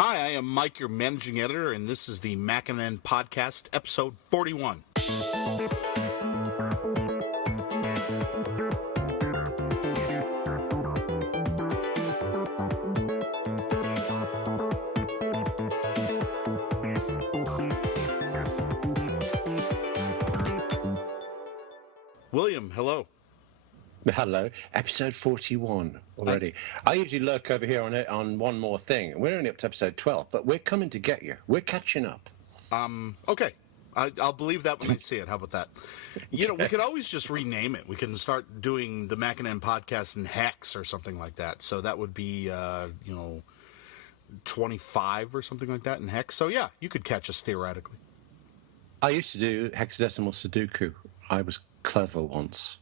Hi, I am Mike, your managing editor, and this is the MacNN podcast, episode 41. William, hello. Hello, episode 41 already. I usually lurk over here on one more thing. We're only up to episode 12, but we're coming to get you. We're catching up. Okay. I'll believe that when I see it. How about that? We could always just rename it. We can start doing the MacNN podcast in Hex or something like that. So that would be, 25 or something like that in Hex. So yeah, you could catch us theoretically. I used to do hexadecimal Sudoku. I was clever once.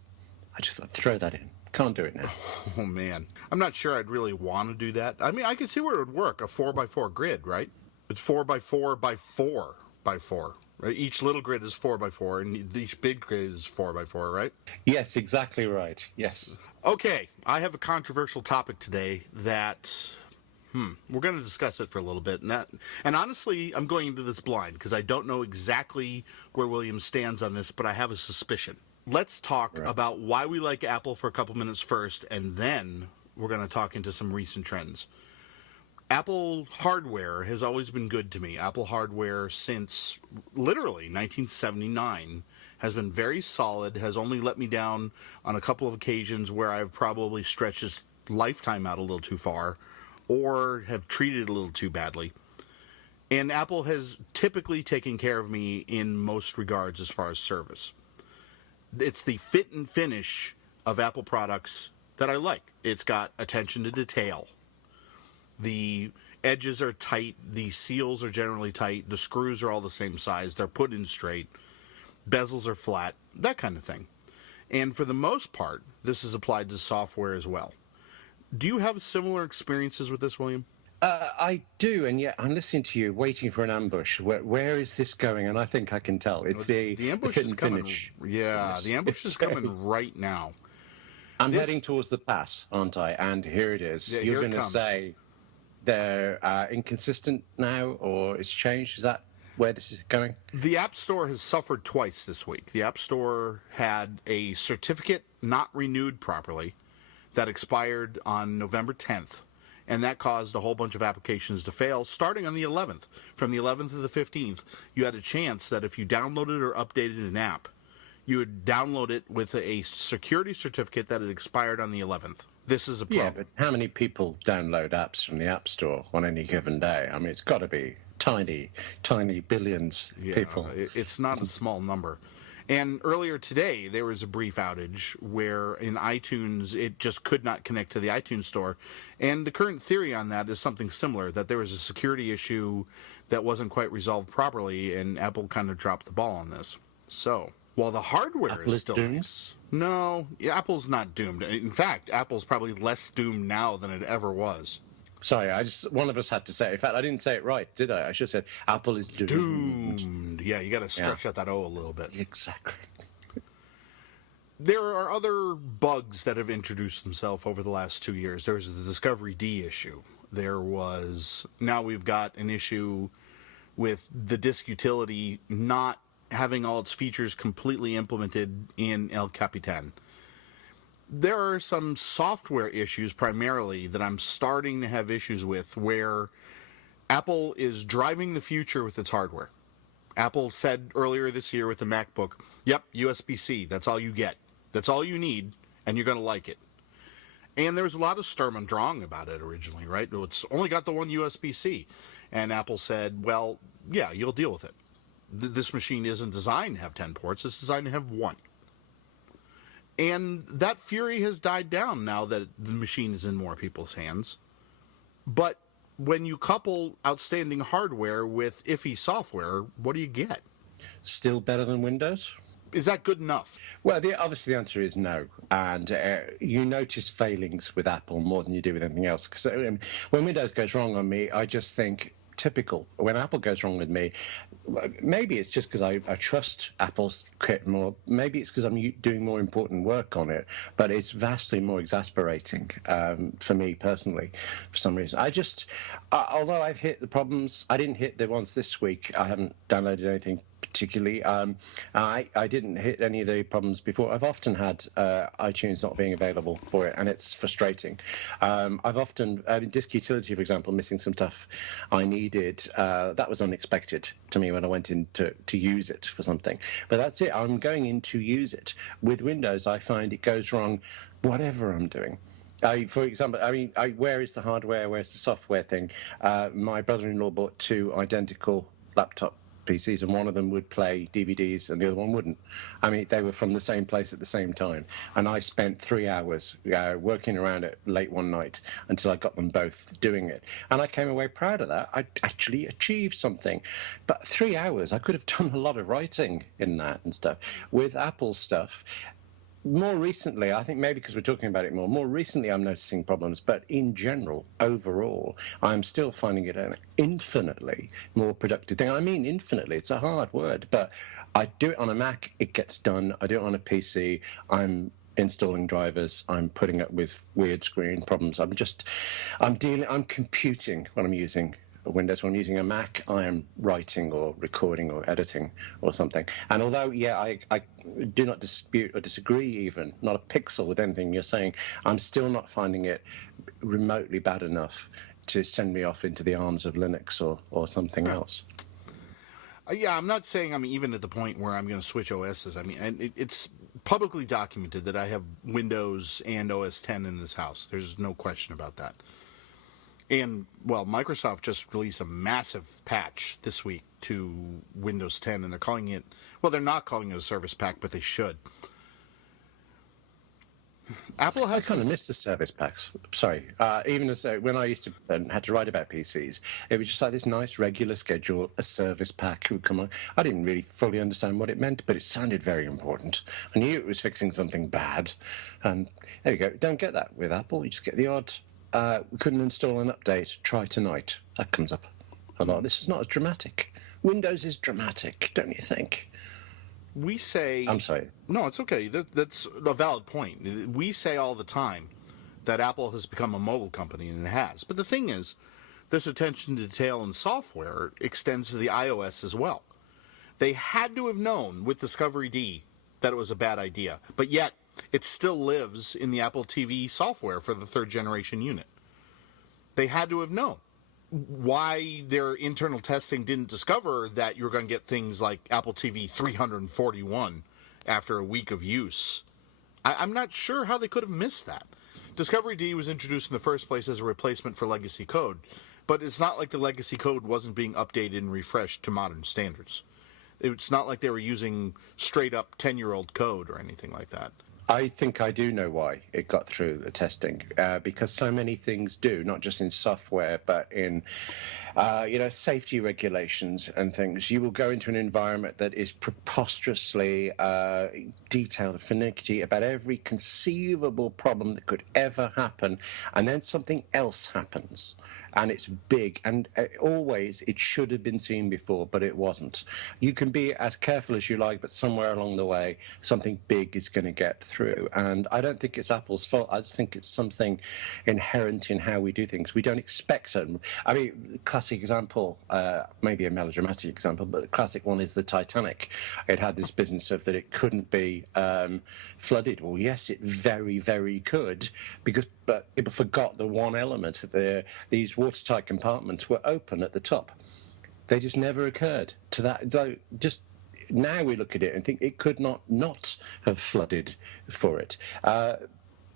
I just thought, throw that in. Can't do it now. Oh, man. I'm not sure I'd really want to do that. I mean, I could see where it would work, a 4x4 grid, right? It's 4x4 by 4x4. Right? Each little grid is 4x4, and each big grid is 4x4, right? Yes, exactly right. Yes. Okay, I have a controversial topic today that... we're going to discuss it for a little bit. And honestly, I'm going into this blind because I don't know exactly where William stands on this, but I have a suspicion. Let's talk about why we like Apple for a couple minutes first, and then we're going to talk into some recent trends. Apple hardware has always been good to me. Apple hardware since literally 1979 has been very solid, has only let me down on a couple of occasions where I've probably stretched its lifetime out a little too far or have treated it a little too badly. And Apple has typically taken care of me in most regards as far as service. It's the fit and finish of Apple products that I like. It's got attention to detail. The edges are tight. The seals are generally tight. The screws are all the same size. They're put in straight. Bezels are flat. That kind of thing. And for the most part, this is applied to software as well. Do you have similar experiences with this, William? I do, and yet I'm listening to you, waiting for an ambush. Where is this going? And I think I can tell. It's the ambush is coming. Finish. Yeah, yes. The ambush is coming right now. I'm heading towards the pass, aren't I? And here it is. Yeah, you're going to say they're inconsistent now, or it's changed? Is that where this is going? The App Store has suffered twice this week. The App Store had a certificate not renewed properly that expired on November 10th. And that caused a whole bunch of applications to fail, starting on the 11th. From the 11th to the 15th, you had a chance that if you downloaded or updated an app, you would download it with a security certificate that had expired on the 11th. This is a problem. Yeah, but how many people download apps from the App Store on any given day? I mean, it's got to be tiny, tiny billions of people. It's not a small number. And earlier today, there was a brief outage where in iTunes, it just could not connect to the iTunes store. And the current theory on that is something similar, that there was a security issue that wasn't quite resolved properly, and Apple kind of dropped the ball on this. So, while the hardware is still... doomed? No, Apple's not doomed. In fact, Apple's probably less doomed now than it ever was. Sorry, one of us had to say it. In fact, I didn't say it right, did I? I should have said Apple is doomed. Yeah, you got to stretch out that O a little bit. Exactly. There are other bugs that have introduced themselves over the last 2 years. There was the Discovery D issue. Now we've got an issue with the disk utility not having all its features completely implemented in El Capitan. There are some software issues primarily that I'm starting to have issues with where Apple is driving the future with its hardware. Apple said earlier this year with the MacBook, yep, USB-C, that's all you get. That's all you need, and you're going to like it. And there was a lot of Sturm und Drang about it originally, right? It's only got the one USB-C. And Apple said, well, yeah, you'll deal with it. This machine isn't designed to have 10 ports, it's designed to have one. And that fury has died down now that the machine is in more people's hands. But when you couple outstanding hardware with iffy software, what do you get? Still better than Windows? Is that good enough? Well, obviously the answer is no. And you notice failings with Apple more than you do with anything else. Because when Windows goes wrong on me, I just think, typical. When Apple goes wrong with me, maybe it's just because I trust Apple's kit more. Maybe it's because I'm doing more important work on it, but it's vastly more exasperating for me personally for some reason. Although I've hit the problems, I didn't hit the ones this week. I haven't downloaded anything particularly. I didn't hit any of the problems before. I've often had iTunes not being available for it, and it's frustrating. I've often, disk utility, for example, missing some stuff I needed. That was unexpected to me when I went in to use it for something. But that's it. I'm going in to use it. With Windows, I find it goes wrong whatever I'm doing. For example, where is the hardware? Where's the software thing? My brother-in-law bought two identical laptop PCs, and one of them would play DVDs and the other one wouldn't. They were from the same place at the same time, and I spent 3 hours working around it late one night until I got them both doing it, and I came away proud of that. I actually achieved something. But 3 hours, I could have done a lot of writing in that and stuff. With Apple stuff, more recently, I think maybe because we're talking about it more recently I'm noticing problems, but in general, overall, I'm still finding it an infinitely more productive thing. I mean infinitely, it's a hard word, but I do it on a Mac, it gets done. I do it on a PC, I'm installing drivers, I'm putting up with weird screen problems. I'm computing when I'm using Windows. When I'm using a Mac, I am writing or recording or editing or something. And although, I do not dispute or disagree even, not a pixel with anything you're saying, I'm still not finding it remotely bad enough to send me off into the arms of Linux or something else. I'm not saying I'm even at the point where I'm going to switch OSs. It's publicly documented that I have Windows and OS 10 in this house. There's no question about that. And, Microsoft just released a massive patch this week to Windows 10, and they're calling it, they're not calling it a service pack, but they should. Apple has... I kind of miss the service packs. Sorry. Even as when I used to had to write about PCs, it was just like this nice regular schedule, a service pack would come on. I didn't really fully understand what it meant, but it sounded very important. I knew it was fixing something bad. And there you go. Don't get that with Apple. You just get the odd... we couldn't install an update. Try tonight. That comes up a lot. This is not as dramatic. Windows is dramatic, don't you think? We say... I'm sorry. No, it's okay. That's a valid point. We say all the time that Apple has become a mobile company, and it has. But the thing is, this attention to detail in software extends to the iOS as well. They had to have known with Discovery D that it was a bad idea, but yet it still lives in the Apple TV software for the third generation unit. They had to have known. Why their internal testing didn't discover that you're going to get things like Apple TV 341 after a week of use, I'm not sure how they could have missed that. Discovery D was introduced in the first place as a replacement for legacy code, but it's not like the legacy code wasn't being updated and refreshed to modern standards. It's not like they were using straight-up 10-year-old code or anything like that. I think I do know why it got through the testing, because so many things do, not just in software, but in, safety regulations and things. You will go into an environment that is preposterously detailed, finicky about every conceivable problem that could ever happen, and then something else happens. And it's big, and always it should have been seen before, but it wasn't. You can be as careful as you like, but somewhere along the way, something big is going to get through. And I don't think it's Apple's fault. I just think it's something inherent in how we do things. We don't expect certain... classic example, maybe a melodramatic example, but the classic one is the Titanic. It had this business of that it couldn't be flooded. Well, yes, it very, very could, but it forgot the one element that these watertight compartments were open at the top. They just never occurred to that. Just now we look at it and think it could not have flooded for it.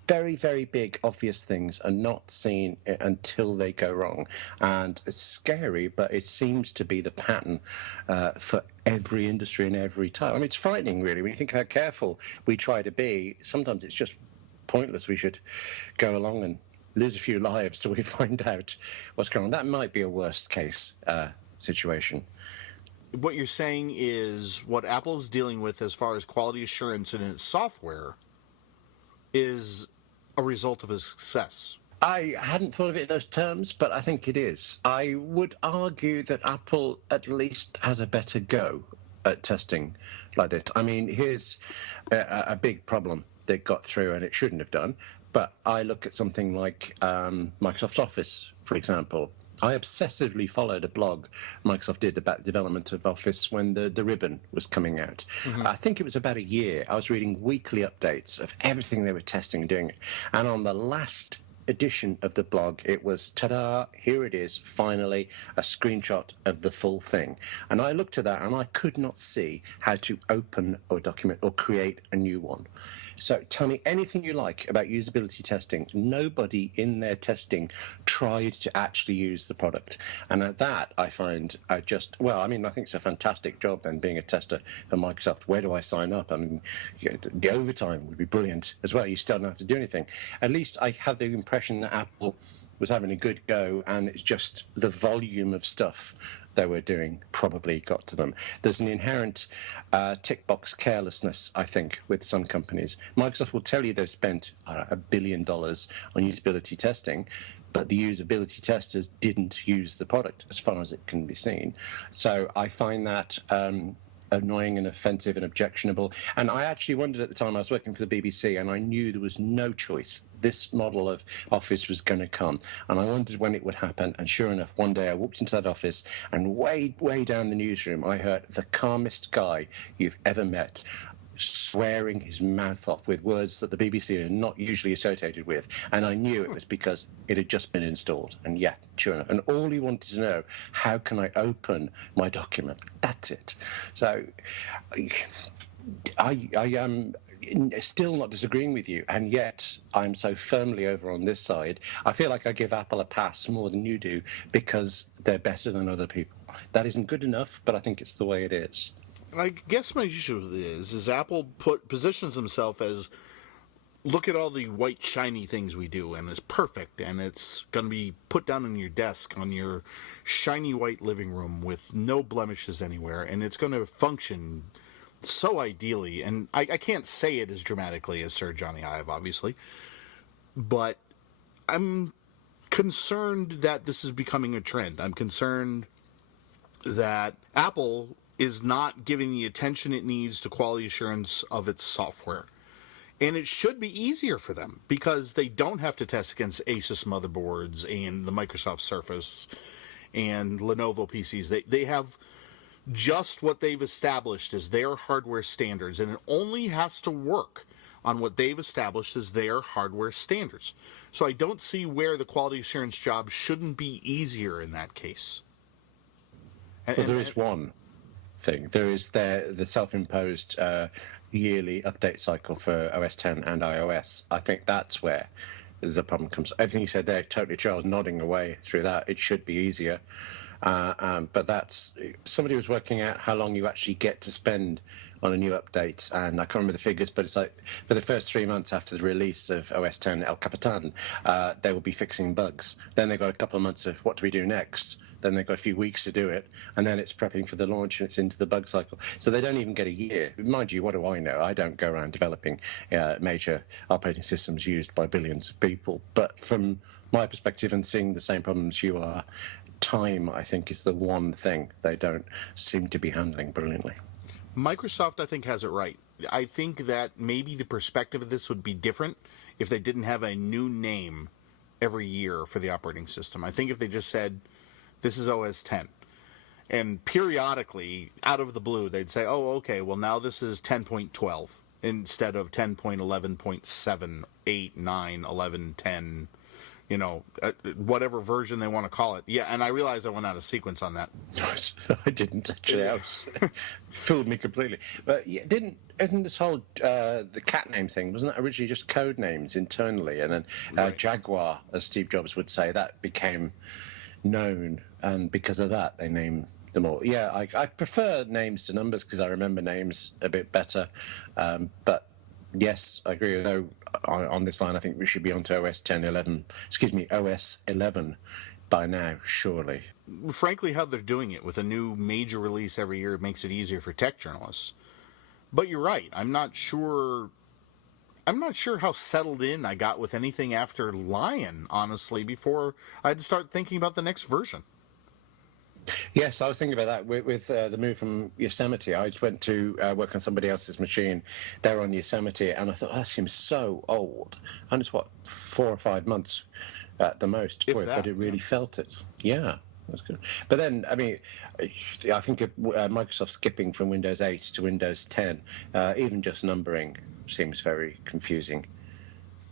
Very, very big, obvious things are not seen until they go wrong. And it's scary, but it seems to be the pattern for every industry and every time. It's frightening, really, when you think how careful we try to be. Sometimes it's just pointless. We should go along and lose a few lives till we find out what's going on. That might be a worst case situation. What you're saying is what Apple's dealing with as far as quality assurance in its software is a result of its success. I hadn't thought of it in those terms, but I think it is. I would argue that Apple at least has a better go at testing like this. I mean, here's a big problem they got through, and it shouldn't have done. But I look at something like Microsoft Office, for example. I obsessively followed a blog Microsoft did about the development of Office when the ribbon was coming out. I think it was about a year. I was reading weekly updates of everything they were testing and doing. And on the last edition of the blog, it was, ta-da, here it is, finally, a screenshot of the full thing. And I looked at that and I could not see how to open a document or create a new one. So tell me anything you like about usability testing. Nobody in their testing tried to actually use the product. And at that, I find I think it's a fantastic job then being a tester for Microsoft. Where do I sign up? I mean, the overtime would be brilliant as well. You still don't have to do anything. At least I have the impression that Apple was having a good go, and it's just the volume of stuff they were doing probably got to them. There's an inherent tick box carelessness, I think, with some companies. Microsoft will tell you they've spent $1 billion on usability testing, but the usability testers didn't use the product as far as it can be seen. So I find that annoying and offensive and objectionable. And I actually wondered at the time, I was working for the BBC, and I knew there was no choice. This model of office was going to come. And I wondered when it would happen. And sure enough, one day I walked into that office, and way down the newsroom, I heard the calmest guy you've ever met swearing his mouth off with words that the BBC are not usually associated with. And I knew it was because it had just been installed. And yeah, sure enough. And all he wanted to know, how can I open my document? That's it. So I am still not disagreeing with you, and yet I'm so firmly over on this side. I feel like I give Apple a pass more than you do because they're better than other people. That isn't good enough, but I think it's the way it is. I guess my issue is Apple positions himself as, look at all the white shiny things we do, and it's perfect, and it's going to be put down on your desk on your shiny white living room with no blemishes anywhere, and it's going to function so ideally. And I can't say it as dramatically as Sir Johnny Ive, obviously, but I'm concerned that this is becoming a trend. I'm concerned that Apple is not giving the attention it needs to quality assurance of its software. And it should be easier for them because they don't have to test against Asus motherboards and the Microsoft Surface and Lenovo PCs. They have just what they've established as their hardware standards, and it only has to work on what they've established as their hardware standards. So I don't see where the quality assurance job shouldn't be easier in that case. Well, there is one thing. There is the self-imposed yearly update cycle for OS 10 and iOS. I think that's where the problem comes. Everything you said there, totally true. I was nodding away through that. It should be easier. But that's, somebody was working out how long you actually get to spend on a new update, and I can't remember the figures, but it's like for the first 3 months after the release of OS 10 El Capitan, they will be fixing bugs. Then they've got a couple of months of what do we do next? Then they've got a few weeks to do it, and then it's prepping for the launch, and it's into the bug cycle. So they don't even get a year. Mind you, what do I know? I don't go around developing major operating systems used by billions of people. But from my perspective and seeing the same problems you are, time, I think, is the one thing they don't seem to be handling brilliantly. Microsoft, I think, has it right. I think that maybe the perspective of this would be different if they didn't have a new name every year for the operating system. I think if they just said, this is OS 10. And periodically, out of the blue, they'd say, oh, okay, well, now this is 10.12 instead of 10.11.7, 8, 9, 11, 10, whatever version they want to call it. Yeah, and I realized I went out of sequence on that. I didn't, actually. I was fooled me completely. But yeah, isn't this whole the cat name thing, wasn't that originally just code names internally? And then Right. Jaguar, as Steve Jobs would say, that became known, and because of that they named them all. Yeah, I prefer names to numbers because I remember names a bit better, but yes, I agree. Though on this line, I think we should be on to OS 11 by now, surely. Frankly, how they're doing it with a new major release every year makes it easier for tech journalists. But you're right. I'm not sure I'm not sure how settled in I got with anything after Lion, honestly, before I had to start thinking about the next version. Yes, I was thinking about that with the move from Yosemite. I just went to work on somebody else's machine. They were on Yosemite, and I thought, that seems so old. And it's, 4 or 5 months at the most for it, that, but it really felt it. Yeah. That's good. But then, I mean, I think of Microsoft skipping from Windows 8 to Windows 10, even just numbering seems very confusing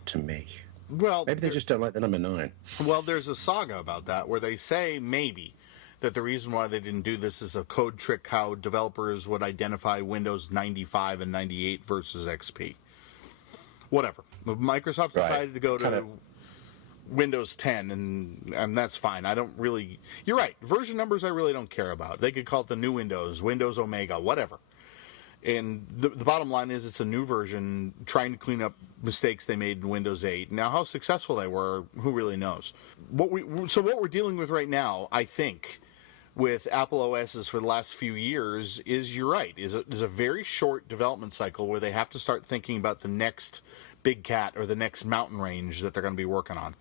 to me. Well, Maybe they just don't like the number 9. Well, there's a saga about that where they say maybe that the reason why they didn't do this is a code trick how developers would identify Windows 95 and 98 versus XP. Whatever. Microsoft decided to go to Windows 10, and that's fine. I don't really... You're right. Version numbers I really don't care about. They could call it the new Windows, Windows Omega, whatever. And the bottom line is it's a new version trying to clean up mistakes they made in Windows 8. Now, how successful they were, who really knows? What we're dealing with right now, I think, with Apple OSs for the last few years is, you're right, is a very short development cycle where they have to start thinking about the next big cat or the next mountain range that they're going to be working on.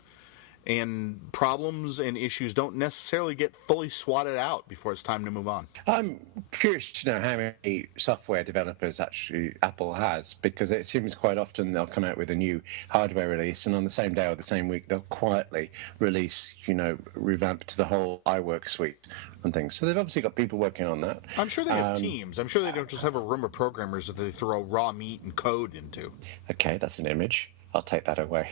And problems and issues don't necessarily get fully swatted out before it's time to move on. I'm curious to know how many software developers actually Apple has, because it seems quite often they'll come out with a new hardware release, and on the same day or the same week they'll quietly release, revamp to the whole iWork suite and things. So they've obviously got people working on that. I'm sure they have teams. I'm sure they don't just have a room of programmers that they throw raw meat and code into. Okay, that's an image. I'll take that away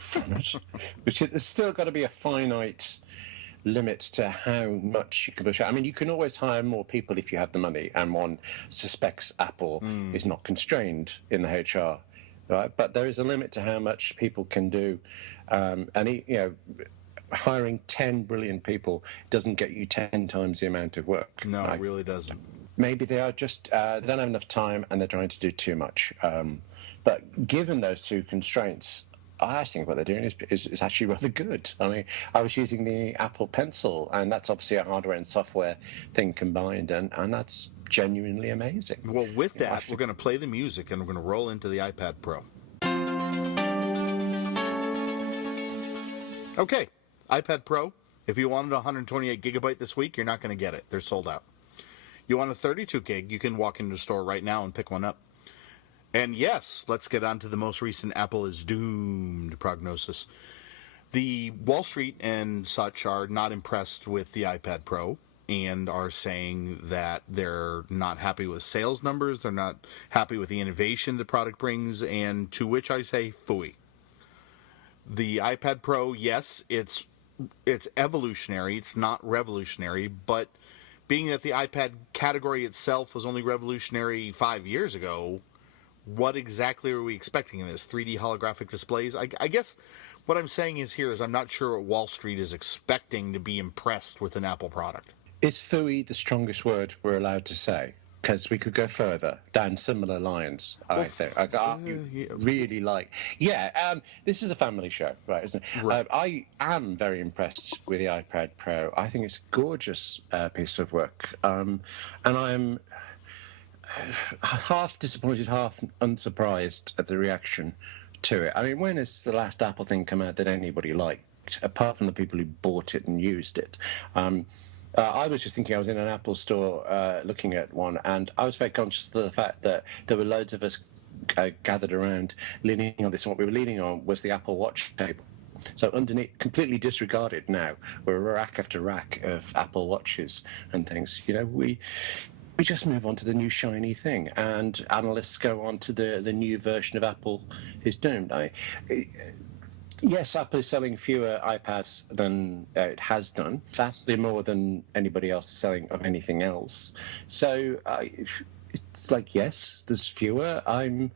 from it. Which has still got to be a finite limit to how much you can push out. I mean, you can always hire more people if you have the money, and one suspects Apple is not constrained in the HR, right? But there is a limit to how much people can do, hiring 10 brilliant people doesn't get you 10 times the amount of work. No, it really doesn't. Maybe they are just they don't have enough time and they're trying to do too much. But given those two constraints, I think what they're doing is actually rather good. I mean, I was using the Apple Pencil, and that's obviously a hardware and software thing combined, and that's genuinely amazing. Well, with that, we're going to play the music, and we're going to roll into the iPad Pro. Okay, iPad Pro. If you wanted 128 gigabyte this week, you're not going to get it. They're sold out. You want a 32 gig, you can walk into the store right now and pick one up. And yes, let's get on to the most recent Apple is doomed prognosis. The Wall Street and such are not impressed with the iPad Pro and are saying that they're not happy with sales numbers, they're not happy with the innovation the product brings, and to which I say, phooey. The iPad Pro, yes, it's evolutionary, it's not revolutionary, but being that the iPad category itself was only revolutionary 5 years ago, what exactly are we expecting in this? 3D holographic displays? I guess what I'm saying is I'm not sure what Wall Street is expecting to be impressed with an Apple product. Is phooey the strongest word we're allowed to say? Because we could go further down similar lines, I think. Really like... Yeah, this is a family show, right, isn't it? Right. I am very impressed with the iPad Pro. I think it's a gorgeous piece of work. And I'm half disappointed, half unsurprised at the reaction to it. I mean, when has the last Apple thing come out that anybody liked, apart from the people who bought it and used it? I was just thinking, I was in an Apple store looking at one, and I was very conscious of the fact that there were loads of us gathered around leaning on this, and what we were leaning on was the Apple Watch table. So underneath, completely disregarded now, we're rack after rack of Apple Watches and things. We just move on to the new shiny thing, and analysts go on to the new version of Apple is doomed. Yes, Apple is selling fewer iPads than it has done. Vastly more than anybody else is selling of anything else. So it's like, yes, there's fewer. I'm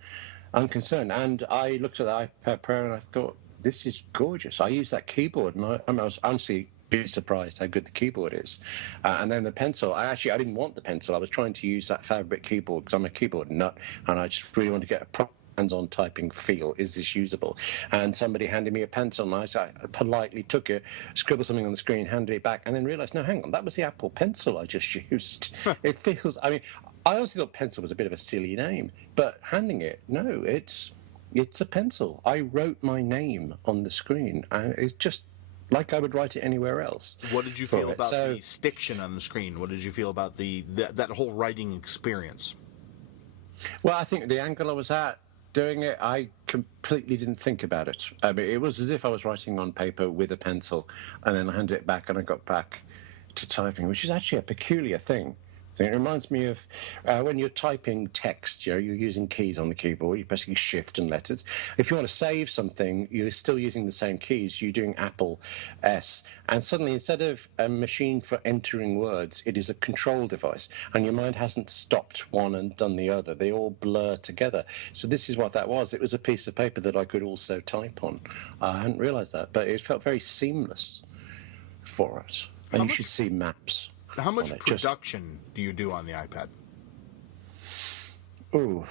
concerned. And I looked at the iPad Pro and I thought, this is gorgeous. I use that keyboard, and I was honestly be surprised how good the keyboard is. And then the pencil, I didn't want the pencil. I was trying to use that fabric keyboard because I'm a keyboard nut, and I just really want to get a proper hands-on typing feel. Is this usable? And somebody handed me a pencil, and I politely took it, scribbled something on the screen, handed it back, and then realised, no, hang on, that was the Apple Pencil I just used. It feels, I honestly thought pencil was a bit of a silly name, but handing it, no, it's It's a pencil. I wrote my name on the screen, and it's just like I would write it anywhere else. What did you feel about the stiction on the screen? What did you feel about that whole writing experience? Well, I think the angle I was at doing it, I completely didn't think about it. I mean, it was as if I was writing on paper with a pencil, and then I handed it back, and I got back to typing, which is actually a peculiar thing. It reminds me of when you're typing text, you're using keys on the keyboard, you're pressing shift and letters. If you want to save something, you're still using the same keys, you're doing Apple S. And suddenly, instead of a machine for entering words, it is a control device. And your mind hasn't stopped one and done the other. They all blur together. So this is what that was. It was a piece of paper that I could also type on. I hadn't realized that, but it felt very seamless for it. And you should see maps. How much production do you do on the iPad? Ooh,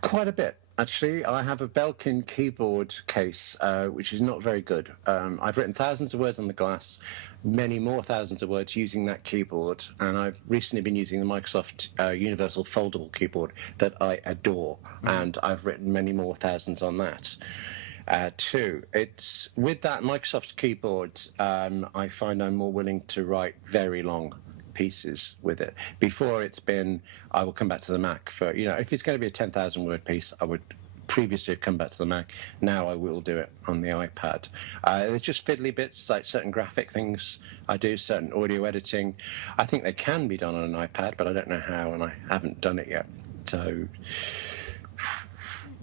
quite a bit. Actually, I have a Belkin keyboard case, which is not very good. I've written thousands of words on the glass, many more thousands of words using that keyboard, and I've recently been using the Microsoft Universal Foldable keyboard that I adore, and I've written many more thousands on that. Too. It's with that Microsoft keyboard, I find I'm more willing to write very long pieces with it. Before it's been, I will come back to the Mac for, if it's going to be a 10,000 word piece, I would previously have come back to the Mac. Now I will do it on the iPad. There's just fiddly bits, like certain graphic things I do, certain audio editing. I think they can be done on an iPad, but I don't know how, and I haven't done it yet. So,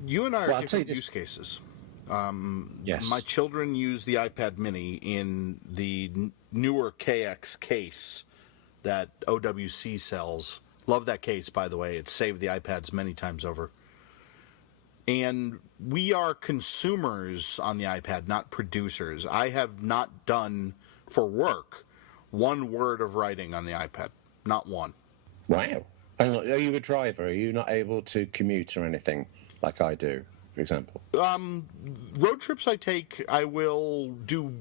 you and I are different use cases. Yes. My children use the iPad mini in the newer KX case that OWC sells. Love that case, by the way. It's saved the iPads many times over. And we are consumers on the iPad, not producers. I have not done, for work, one word of writing on the iPad. Not one. Wow. And are you a driver? Are you not able to commute or anything like I do? For example, road trips I take, I will do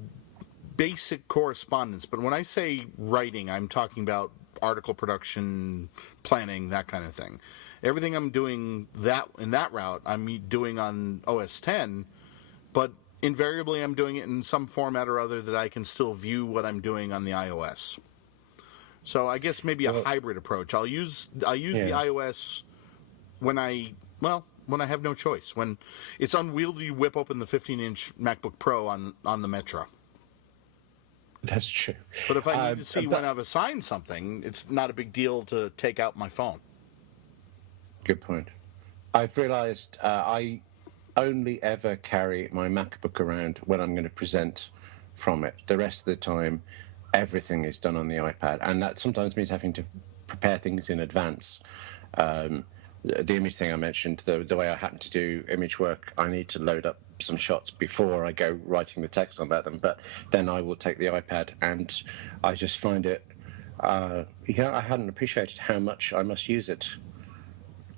basic correspondence. But when I say writing, I'm talking about article production, planning, that kind of thing. Everything I'm doing in that route, I'm doing on OS 10, but invariably I'm doing it in some format or other that I can still view what I'm doing on the iOS. So I guess maybe a hybrid approach. I'll use the iOS when I have no choice. When it's unwieldy to whip open the 15-inch MacBook Pro on the Metro. That's true. But if I need to see when I've assigned something, it's not a big deal to take out my phone. Good point. I've realized I only ever carry my MacBook around when I'm going to present from it. The rest of the time, everything is done on the iPad. And that sometimes means having to prepare things in advance. The image thing I mentioned, the way I happen to do image work, I need to load up some shots before I go writing the text about them. But then I will take the iPad, and I just find it, I hadn't appreciated how much I must use it.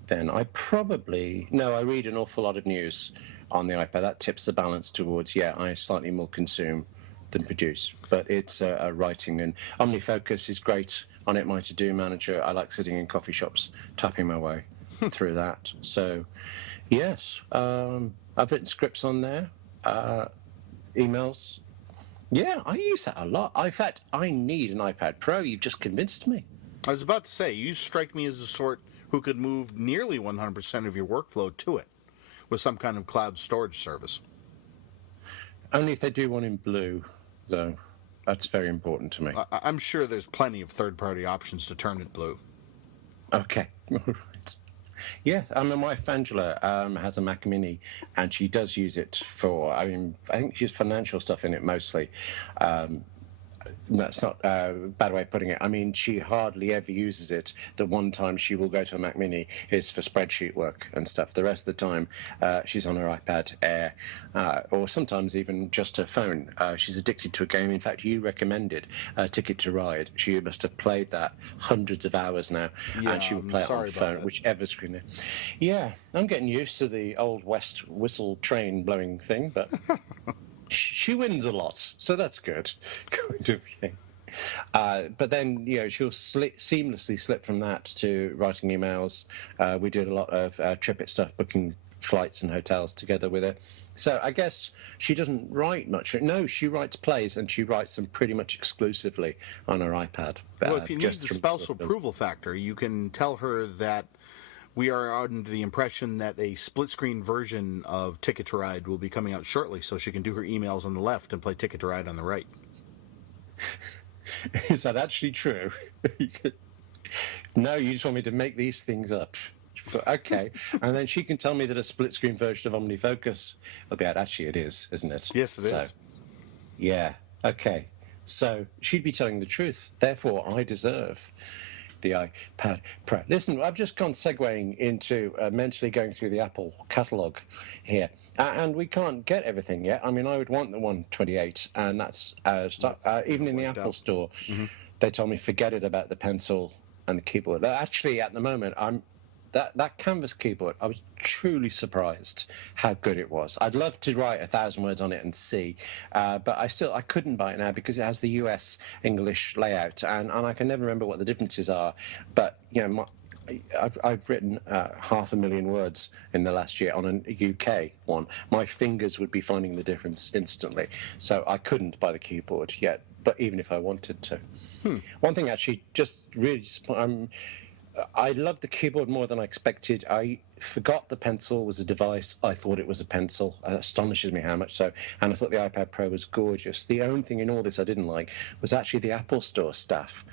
Then I read an awful lot of news on the iPad. That tips the balance towards, I slightly more consume than produce. But it's writing, and OmniFocus is great on It My To Do Manager. I like sitting in coffee shops, typing my way through that. So, yes, I've written scripts on there, emails. Yeah, I use that a lot. In fact, I need an iPad Pro. You've just convinced me. I was about to say, you strike me as the sort who could move nearly 100% of your workflow to it with some kind of cloud storage service. Only if they do one in blue, though. That's very important to me. I'm sure there's plenty of third-party options to turn it blue. Okay. All right. Yeah, my wife Angela has a Mac Mini, and she does use it for, I think she has financial stuff in it mostly. That's not a bad way of putting it. I mean, she hardly ever uses it. The one time she will go to a Mac Mini is for spreadsheet work and stuff. The rest of the time, she's on her iPad Air, or sometimes even just her phone. She's addicted to a game. In fact, you recommended Ticket to Ride. She must have played that hundreds of hours now, and she will play it on phone, whichever screen. Yeah, I'm getting used to the old West whistle train blowing thing, but... She wins a lot, so that's good, kind of thing. But then, she'll seamlessly slip from that to writing emails. We did a lot of TripIt stuff, booking flights and hotels together with her. So I guess she doesn't write much. No, she writes plays, and she writes them pretty much exclusively on her iPad. Well, if you need the spousal approval factor, you can tell her that we are under the impression that a split-screen version of Ticket to Ride will be coming out shortly, so she can do her emails on the left and play Ticket to Ride on the right. Is that actually true? No, you just want me to make these things up. Okay. And then she can tell me that a split-screen version of OmniFocus will be out. Actually, it is, isn't it? Yes, it is. Yeah. Okay. So she'd be telling the truth. Therefore, I deserve the iPad Pro. Listen, I've just gone segueing into mentally going through the Apple catalogue here. And we can't get everything yet. I mean, I would want the 128, and that's even in the Apple Store. Mm-hmm. They told me forget it about the pencil and the keyboard. Actually, at the moment, that Canvas keyboard, I was truly surprised how good it was. I'd love to write 1,000 words on it and see, but I couldn't buy it now because it has the US English layout, and I can never remember what the differences are. But I've written 500,000 words in the last year on a UK one. My fingers would be finding the difference instantly, so I couldn't buy the keyboard yet. But even if I wanted to, one thing actually just really I loved the keyboard more than I expected. I forgot the pencil was a device. I thought it was a pencil. It astonishes me how much so. And I thought the iPad Pro was gorgeous. The only thing in all this I didn't like was actually the Apple Store staff.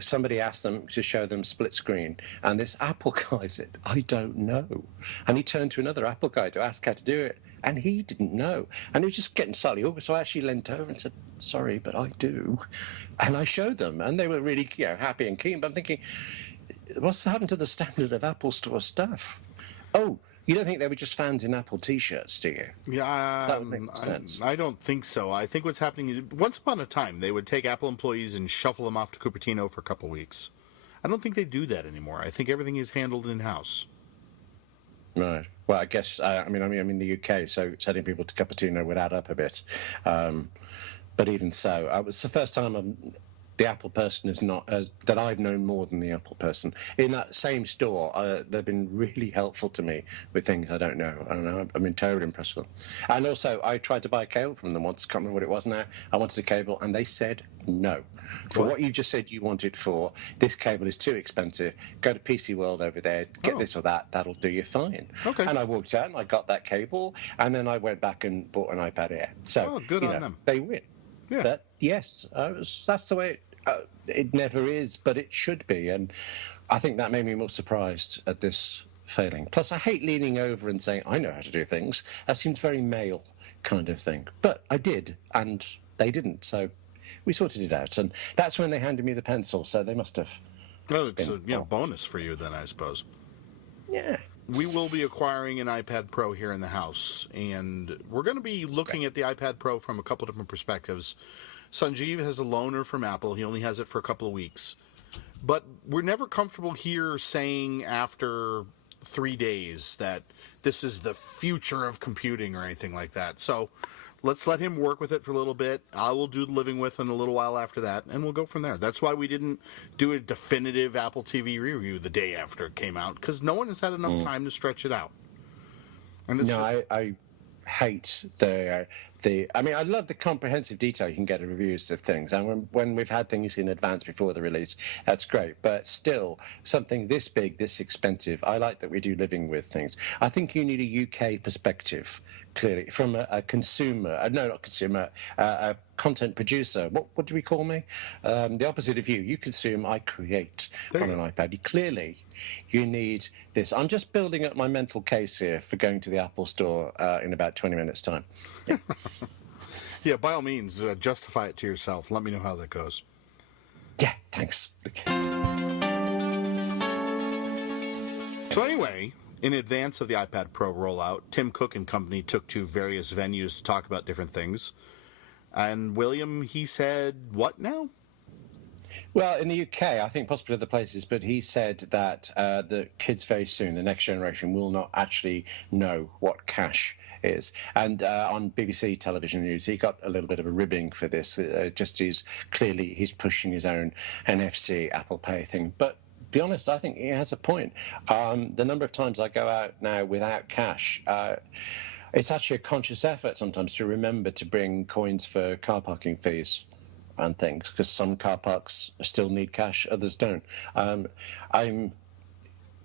Somebody asked them to show them split screen, and this Apple guy said, I don't know. And he turned to another Apple guy to ask how to do it, and he didn't know. And he was just getting slightly awkward, so I actually leant over and said, sorry, but I do. And I showed them, and they were really happy and keen. But I'm thinking, what's happened to the standard of Apple Store staff? Oh, you don't think they were just fans in Apple T-shirts, do you? Yeah, that would make sense. I don't think so. I think what's happening is, once upon a time, they would take Apple employees and shuffle them off to Cupertino for a couple of weeks. I don't think they do that anymore. I think everything is handled in-house. Right. Well, I guess, I'm in the UK, so sending people to Cupertino would add up a bit. But even so, it's the first time the Apple person is not that I've known more than the Apple person. In that same store, they've been really helpful to me with things I don't know. I've been terribly impressed with them. And also, I tried to buy a cable from them once. Can't remember what it was now. I wanted a cable, and they said no. For what you just said you want it for, this cable is too expensive. Go to PC World over there, get this or that. That'll do you fine. Okay. And I walked out and I got that cable, and then I went back and bought an iPad Air. So good on them. They win. Yeah. But yes, that's the way it never is, but it should be. And I think that made me more surprised at this failing. Plus, I hate leaning over and saying, I know how to do things. That seems very male kind of thing. But I did, and they didn't. So we sorted it out. And that's when they handed me the pencil. So they must have. Well, it's a bonus for you then, I suppose. Yeah. We will be acquiring an iPad Pro here in the house, and we're going to be looking at the iPad Pro from a couple different perspectives. Sanjeev has a loaner from Apple. He only has it for a couple of weeks. But we're never comfortable here saying after 3 days that this is the future of computing or anything like that. So let's let him work with it for a little bit. I will do the living with in a little while after that, and we'll go from there. That's why we didn't do a definitive Apple TV review the day after it came out, because no one has had enough time to stretch it out. And I hate I love the comprehensive detail you can get in reviews of things, and when we've had things in advance before the release, that's great. But still, something this big, this expensive, I like that we do living with things. I think you need a UK perspective, clearly, from a consumer, a content producer. What do we call me? The opposite of you. You consume, I create on an iPad. Clearly, you need this. I'm just building up my mental case here for going to the Apple Store in about 20 minutes' time. Yeah. Yeah, by all means, justify it to yourself. Let me know how that goes. Yeah, thanks. Okay. So anyway, in advance of the iPad Pro rollout, Tim Cook and company took to various venues to talk about different things. And William, he said, what now? Well, in the UK, I think possibly other places, but he said that the kids very soon, the next generation, will not actually know what cash is. And on BBC television news, he got a little bit of a ribbing for this. He's pushing his own NFC Apple Pay thing. But be honest, I think he has a point. The number of times I go out now without cash, it's actually a conscious effort sometimes to remember to bring coins for car parking fees and things, because some car parks still need cash, others don't. I'm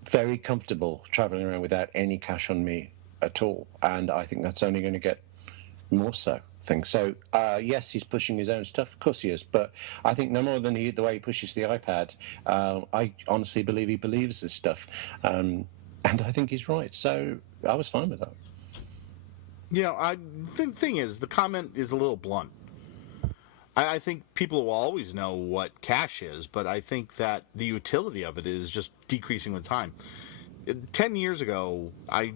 very comfortable traveling around without any cash on me at all, and I think that's only going to get more so. So yes, he's pushing his own stuff. Of course he is, but I think no more than the way he pushes the iPad. I honestly believe he believes this stuff, and I think he's right. So I was fine with that. The thing is, the comment is a little blunt. I think people will always know what cash is, but I think that the utility of it is just decreasing with time. 10 years ago, I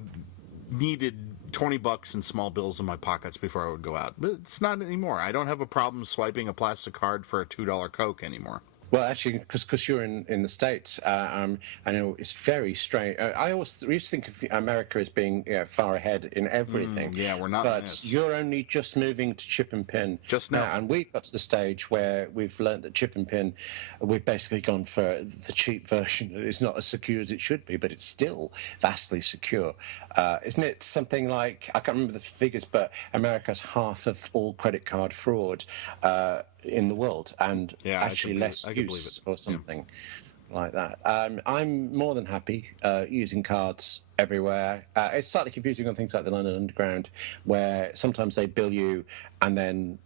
needed $20 in small bills in my pockets before I would go out. But it's not anymore. I don't have a problem swiping a plastic card for a $2 Coke anymore. Well, actually, because you're in the States, I know it's very strange. I always used to think of America as being far ahead in everything. Yeah, we're not. But you're only just moving to chip and pin just now, and we've got to the stage where we've learned that chip and pin, we've basically gone for the cheap version. It's not as secure as it should be, but it's still vastly secure. Isn't it something like, I can't remember the figures, but America's half of all credit card fraud in the world, and actually less use or something like that. I'm more than happy using cards everywhere. It's slightly confusing on things like the London Underground, where sometimes they bill you and then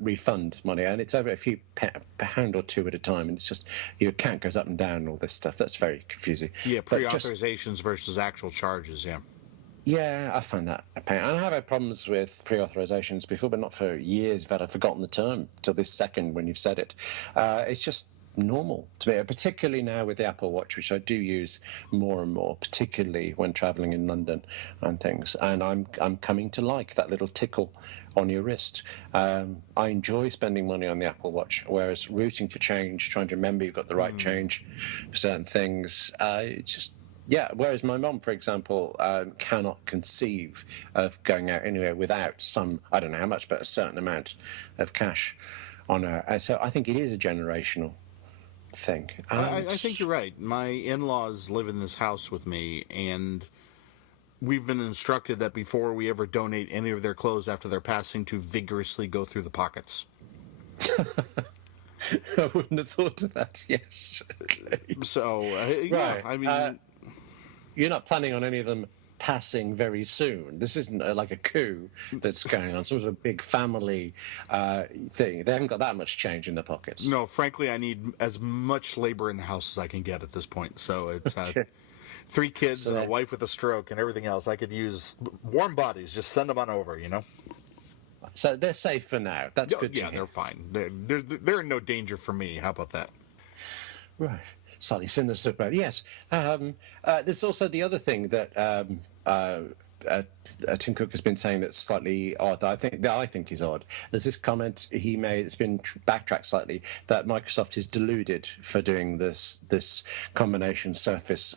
refund money, and it's over a few pound or two at a time, and it's just your account goes up and down and all this stuff. That's very confusing. Yeah, pre-authorizations versus actual charges, Yeah, I find that a pain. I have had problems with pre-authorizations before, but not for years. In fact, I've forgotten the term till this second when you've said it. It's just normal to me, particularly now with the Apple Watch, which I do use more and more, particularly when traveling in London and things. And I'm coming to like that little tickle on your wrist. I enjoy spending money on the Apple Watch, whereas rooting for change, trying to remember you've got the right change for certain things, it's just... Yeah, whereas my mum, for example, cannot conceive of going out anywhere without some, I don't know how much, but a certain amount of cash on her. So I think it is a generational thing. I think you're right. My in-laws live in this house with me, and we've been instructed that before we ever donate any of their clothes after their passing, to vigorously go through the pockets. I wouldn't have thought of that, yes. So, right. I mean... you're not planning on any of them passing very soon. This isn't like a coup that's going on, some sort of big family thing. They haven't got that much change in their pockets. No, frankly, I need as much labor in the house as I can get at this point. So it's 3 kids and a wife with a stroke and everything else. I could use warm bodies. Just send them on over, So they're safe for now. That's good to hear. Yeah, they're fine. They're in no danger for me. How about that? Right. Slightly sinister, but yes. There's also the other thing that Tim Cook has been saying that's slightly odd. I think is odd. There's this comment he made. It's been backtracked slightly, that Microsoft is deluded for doing this combination Surface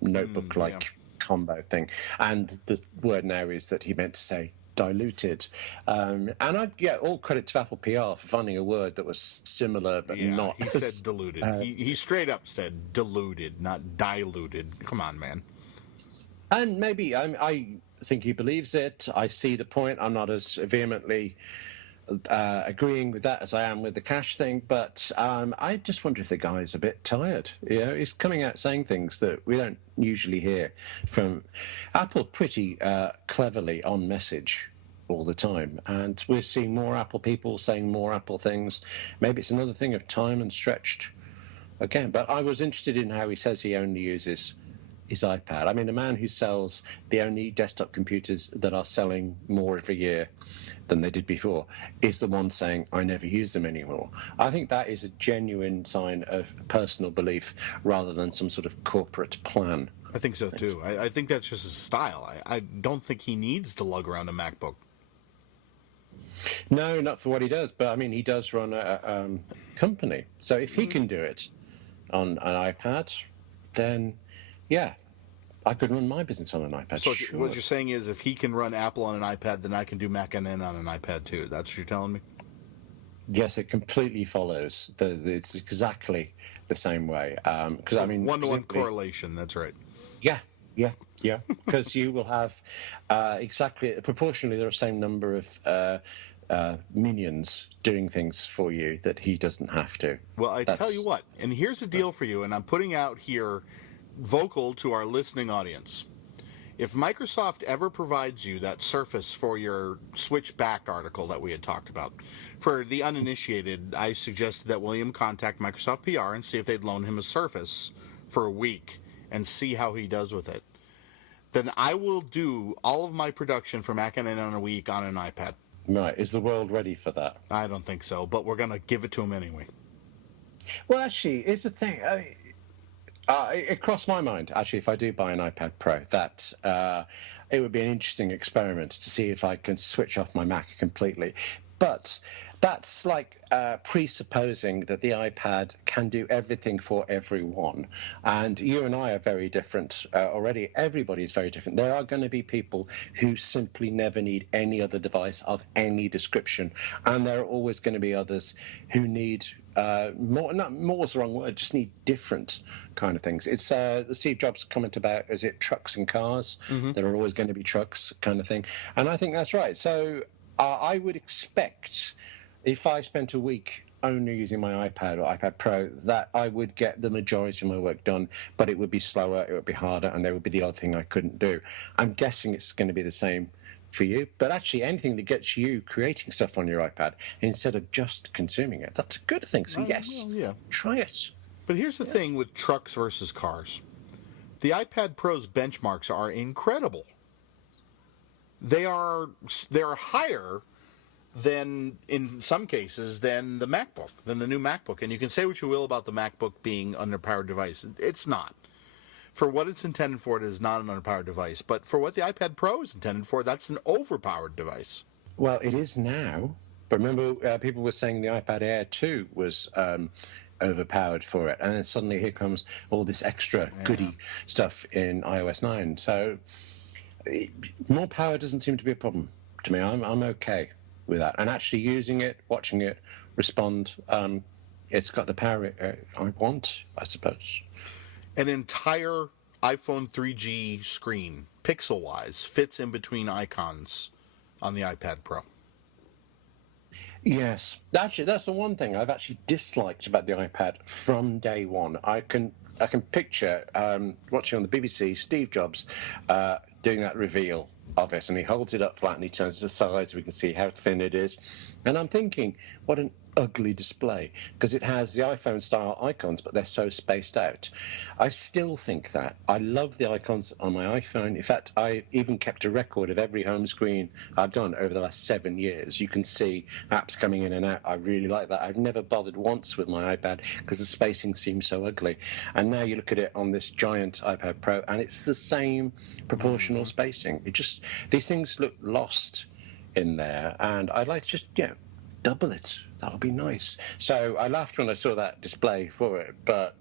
notebook-like combo thing, and the word now is that he meant to say diluted, and I'd all credit to Apple PR for finding a word that was similar but not. He said diluted. He straight up said diluted, not diluted. Come on, man. And maybe I think he believes it. I see the point. I'm not as vehemently agreeing with that as I am with the cash thing, but I just wonder if the guy is a bit tired. He's coming out saying things that we don't usually hear from Apple pretty cleverly on message all the time, and we're seeing more Apple people saying more Apple things. Maybe it's another thing of time and stretched again, but I was interested in how he says he only uses his iPad. I mean, a man who sells the only desktop computers that are selling more every year than they did before is the one saying, I never use them anymore. I think that is a genuine sign of personal belief rather than some sort of corporate plan. I think so, too. I think that's just his style. I don't think he needs to lug around a MacBook. No, not for what he does, but I mean, he does run a company. So if he can do it on an iPad, then yeah, I could run my business on an iPad. So sure. What you're saying is, if he can run Apple on an iPad, then I can do MacNN on an iPad too. That's what you're telling me? Yes, it completely follows. It's exactly the same way. Because I mean, one-to-one correlation. That's right. yeah, yeah, yeah. Because you will have exactly proportionally the same number of minions doing things for you that he doesn't have to. Well, I tell you what, and here's a deal for you, and I'm putting out here vocal to our listening audience. If Microsoft ever provides you that Surface for your Switch back article that we had talked about, for the uninitiated, I suggested that William contact Microsoft PR and see if they'd loan him a Surface for a week and see how he does with it. Then I will do all of my production for MacNN on a week on an iPad. Right. Is the world ready for that? I don't think so, but we're going to give it to him anyway. Well, actually, here's the thing. It crossed my mind, actually, if I do buy an iPad Pro, that it would be an interesting experiment to see if I can switch off my Mac completely. But that's like presupposing that the iPad can do everything for everyone. And you and I are very different already. Everybody's very different. There are going to be people who simply never need any other device of any description. And there are always going to be others who need more, not more is the wrong word, just need different kind of things. It's the Steve Jobs comment about, is it trucks and cars? Mm-hmm. There are always going to be trucks kind of thing. And I think that's right. So I would expect if I spent a week only using my iPad or iPad Pro, that I would get the majority of my work done, but it would be slower, it would be harder, and there would be the odd thing I couldn't do. I'm guessing it's going to be the same for you, but actually anything that gets you creating stuff on your iPad instead of just consuming it, that's a good thing. So yes, well, yeah. Try it. But here's the thing with trucks versus cars. The iPad Pro's benchmarks are incredible. They're higher than, in some cases, than the MacBook, than the new MacBook. And you can say what you will about the MacBook being an underpowered device. It's not. For what it's intended for, it is not an underpowered device. But for what the iPad Pro is intended for, that's an overpowered device. Well, it is now. But remember, people were saying the iPad Air 2 was overpowered for it. And then suddenly here comes all this extra goody stuff in iOS 9. So more power doesn't seem to be a problem to me. I'm okay with that. And actually using it, watching it respond, it's got the power I want, I suppose. An entire iPhone 3G screen, pixel-wise, fits in between icons on the iPad Pro. Yes. Actually, that's the one thing I've actually disliked about the iPad from day one. I can picture watching on the BBC Steve Jobs doing that reveal of it, and he holds it up flat and he turns it to the side so we can see how thin it is. And I'm thinking, what an ugly display, because it has the iPhone style icons, but they're so spaced out. I still think that. I love the icons on my iPhone. In fact, I even kept a record of every home screen I've done over the last 7 years. You can see apps coming in and out. I really like that. I've never bothered once with my iPad because the spacing seems so ugly. And now you look at it on this giant iPad Pro and it's the same proportional spacing. These things look lost in there, and I'd like to just, double it. That would be nice. So I laughed when I saw that display for it, but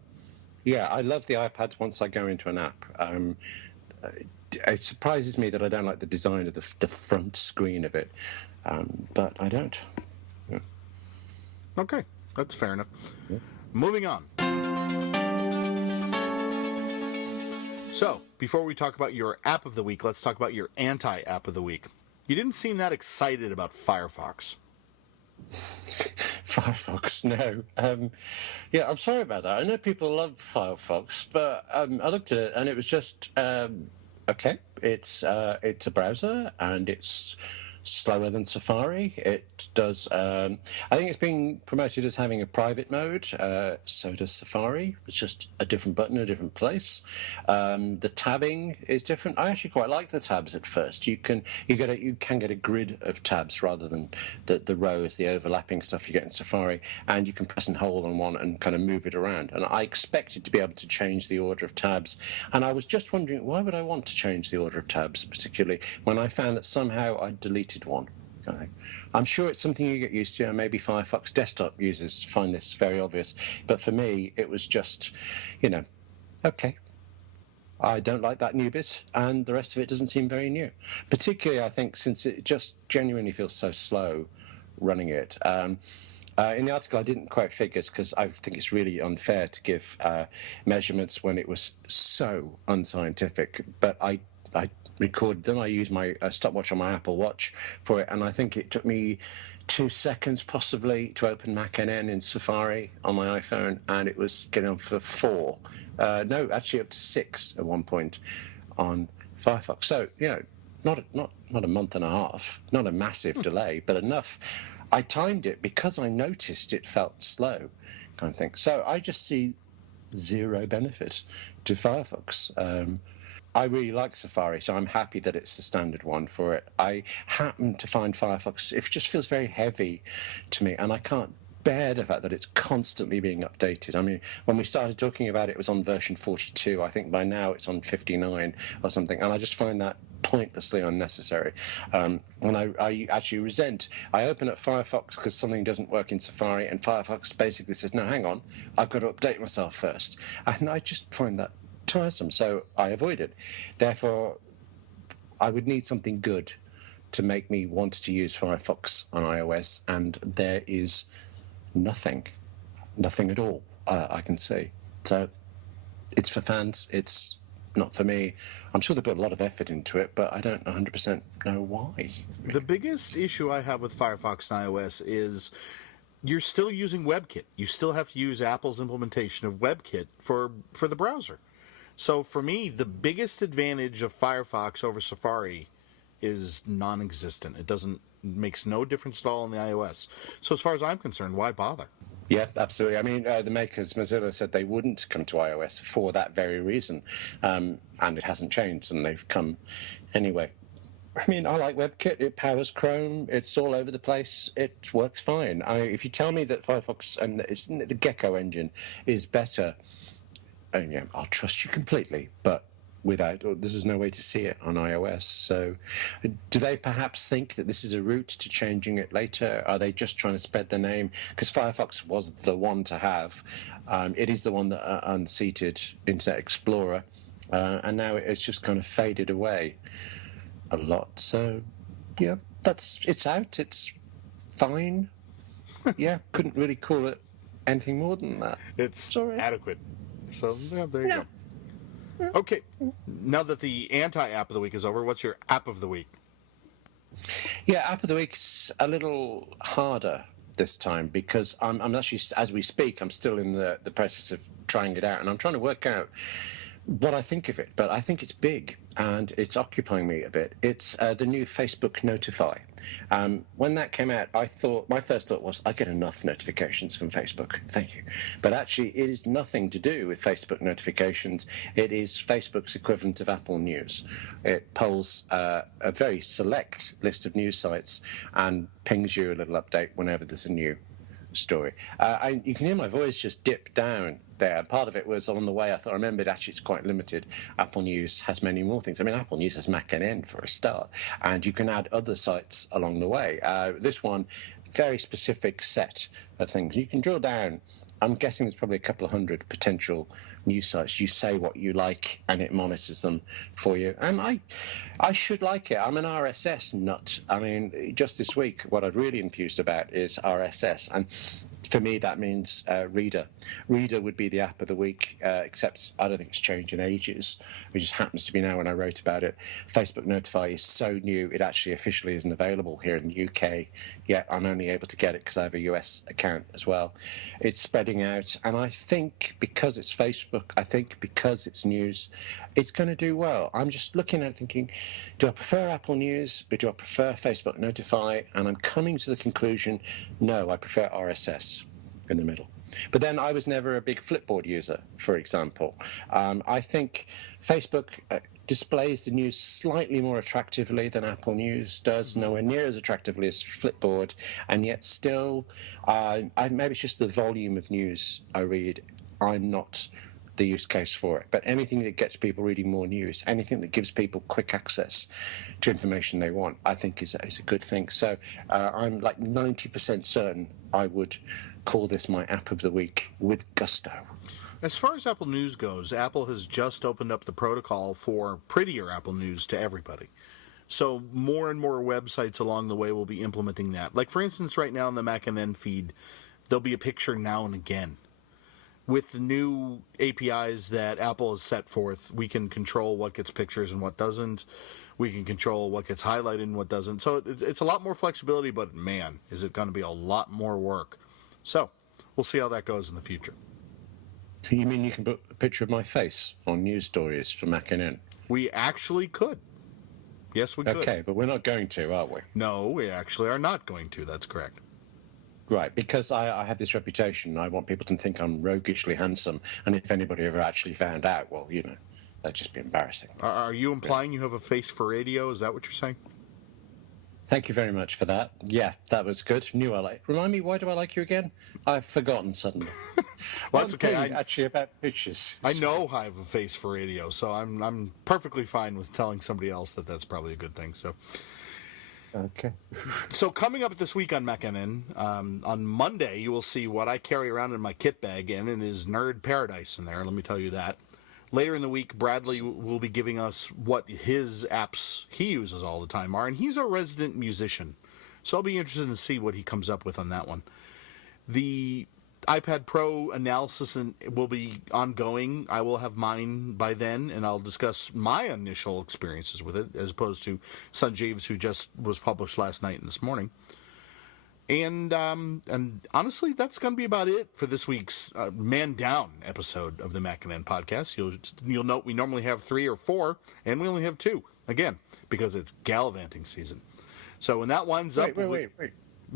yeah, I love the iPads once I go into an app. It surprises me that I don't like the design of the front screen of it, but I don't. Yeah. Okay, that's fair enough. Yeah. Moving on. So, before we talk about your app of the week, let's talk about your anti-app of the week. You didn't seem that excited about Firefox. Firefox, no. Yeah, I'm sorry about that. I know people love Firefox, but I looked at it and it was just, okay, it's a browser and it's slower than Safari. It does, I think it's being promoted as having a private mode, so does Safari. It's just a different button, a different place. The tabbing is different. I actually quite like the tabs at first. You can get a grid of tabs rather than the rows, the overlapping stuff you get in Safari, and you can press and hold on one and kind of move it around. And I expected to be able to change the order of tabs, and I was just wondering, why would I want to change the order of tabs, particularly when I found that somehow I deleted one. I'm sure it's something you get used to, and maybe Firefox desktop users find this very obvious, but for me it was just, okay, I don't like that new bit, and the rest of it doesn't seem very new, particularly I think since it just genuinely feels so slow running it. In the article, I didn't quote figures because I think it's really unfair to give measurements when it was so unscientific. But I recorded them. I used my stopwatch on my Apple Watch for it, and I think it took me 2 seconds possibly to open MacNN in Safari on my iPhone, and it was getting on for 4. No, actually up to 6 at one point on Firefox. So, not a month and a half, not a massive delay, but enough. I timed it because I noticed it felt slow, kind of thing. So I just see zero benefit to Firefox. I really like Safari, so I'm happy that it's the standard one for it. I happen to find Firefox, it just feels very heavy to me, and I can't bear the fact that it's constantly being updated. I mean, when we started talking about it, it was on version 42. I think by now it's on 59 or something, and I just find that pointlessly unnecessary. And I actually resent. I open up Firefox because something doesn't work in Safari, and Firefox basically says, no, hang on, I've got to update myself first. And I just find that tiresome, so I avoid it. Therefore, I would need something good to make me want to use Firefox on iOS, and there is nothing at all I can see. So it's for fans, it's not for me. I'm sure they put a lot of effort into it, but I don't 100% know why. The biggest issue I have with Firefox and iOS is you're still using WebKit. You still have to use Apple's implementation of WebKit for the browser. So for me, the biggest advantage of Firefox over Safari is non-existent. It makes no difference at all in the iOS. So as far as I'm concerned, why bother? Yeah, absolutely. I mean, the makers, Mozilla, said they wouldn't come to iOS for that very reason. And it hasn't changed, and they've come anyway. I mean, I like WebKit. It powers Chrome. It's all over the place. It works fine. If you tell me that Firefox and the Gecko engine is better, I'll trust you completely. But this is no way to see it on iOS. So do they perhaps think that this is a route to changing it later? Are they just trying to spread their name? Because Firefox was the one to have. It is the one that unseated Internet Explorer. And now it's just kind of faded away a lot. So, yeah, it's out. It's fine. Yeah, couldn't really call it anything more than that. It's adequate. So, yeah, there you go. Okay, now that the anti-app of the week is over, what's your app of the week? Yeah, app of the week's a little harder this time because I'm actually, as we speak, I'm still in the process of trying it out, and I'm trying to work out what I think of it, but I think it's big and it's occupying me a bit. It's the new Facebook Notify. When that came out, my first thought was, I get enough notifications from Facebook, thank you. But actually, it is nothing to do with Facebook notifications. It is Facebook's equivalent of Apple News. It polls a very select list of news sites and pings you a little update whenever there's a new story. You can hear my voice just dip down there. Part of it was on the way. I remembered actually it's quite limited. Apple News has many more things. I mean, Apple News has MacNN for a start, and you can add other sites along the way. This one, very specific set of things. You can drill down. I'm guessing there's probably a couple of hundred potential news sites. You say what you like, and it monitors them for you. And I should like it. I'm an RSS nut. I mean, just this week, what I've really enthused about is RSS. And for me, that means Reader. Reader would be the app of the week, except I don't think it's changed in ages. It just happens to be now when I wrote about it. Facebook Notify is so new, it actually officially isn't available here in the UK yet. I'm only able to get it because I have a US account as well. It's spreading out, and I think because it's Facebook, I think because it's news, it's going to do well. I'm just looking at it thinking, do I prefer Apple News or do I prefer Facebook Notify? And I'm coming to the conclusion, no, I prefer RSS in the middle. But then I was never a big Flipboard user, for example. I think Facebook displays the news slightly more attractively than Apple News does, nowhere near as attractively as Flipboard, and yet still, maybe it's just the volume of news I read. I'm not the use case for it, but anything that gets people reading more news, anything that gives people quick access to information they want, I think is a good thing. So I'm like 90% certain I would call this my app of the week with gusto. As far as Apple News goes, Apple has just opened up the protocol for prettier Apple News to everybody. So more and more websites along the way will be implementing that. Like, for instance, right now in the MacNN feed, there'll be a picture now and again. With the new APIs that Apple has set forth, we can control what gets pictures and what doesn't. We can control what gets highlighted and what doesn't. So it's a lot more flexibility, but man, is it going to be a lot more work. So we'll see how that goes in the future. You mean you can put a picture of my face on news stories from MacNN? We actually could. Yes, we could. Okay, but we're not going to, are we? No, we actually are not going to. That's correct. Right, because I have this reputation. I want people to think I'm roguishly handsome, and if anybody ever actually found out, well, that'd just be embarrassing. Are you implying you have a face for radio? Is that what you're saying? Thank you very much for that. Yeah, that was good. Remind me, why do I like you again? I've forgotten suddenly. Well, that's okay. Actually, about pictures. I know I have a face for radio, so I'm perfectly fine with telling somebody else that that's probably a good thing. So. Okay. So coming up this week on MacNN, on Monday, you will see what I carry around in my kit bag, and it is nerd paradise in there, let me tell you that. Later in the week, Bradley will be giving us what his apps he uses all the time are, and he's a resident musician. So I'll be interested to see what he comes up with on that one. The iPad Pro analysis will be ongoing. I will have mine by then, and I'll discuss my initial experiences with it, as opposed to Sanjeev's, who just was published last night and this morning. And honestly, that's going to be about it for this week's Man Down episode of the MacNN podcast. You'll note we normally have 3 or 4, and we only have 2, again, because it's gallivanting season. So when that winds up... Wait.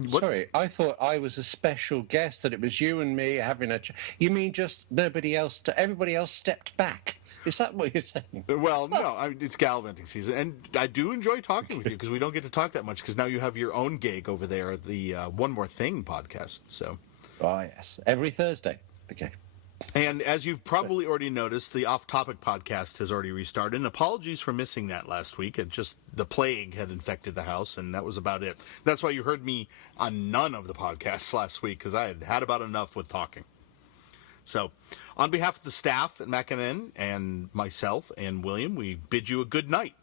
Sorry, I thought I was a special guest, that it was you and me having a You mean just everybody else stepped back? Is that what you're saying? Well, no, it's gallivanting season, and I do enjoy talking with you, because we don't get to talk that much, because now you have your own gig over there at the One More Thing podcast. So, yes, every Thursday. Okay. And as you've probably already noticed, the Off Topic podcast has already restarted. And apologies for missing that last week. The plague had infected the house, and that was about it. That's why you heard me on none of the podcasts last week, because I had about enough with talking. So, on behalf of the staff at MacNN and myself and William, we bid you a good night.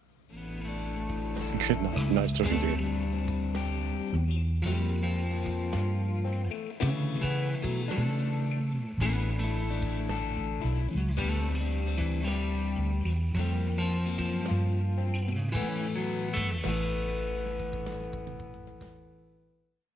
Good night. Nice talking to you.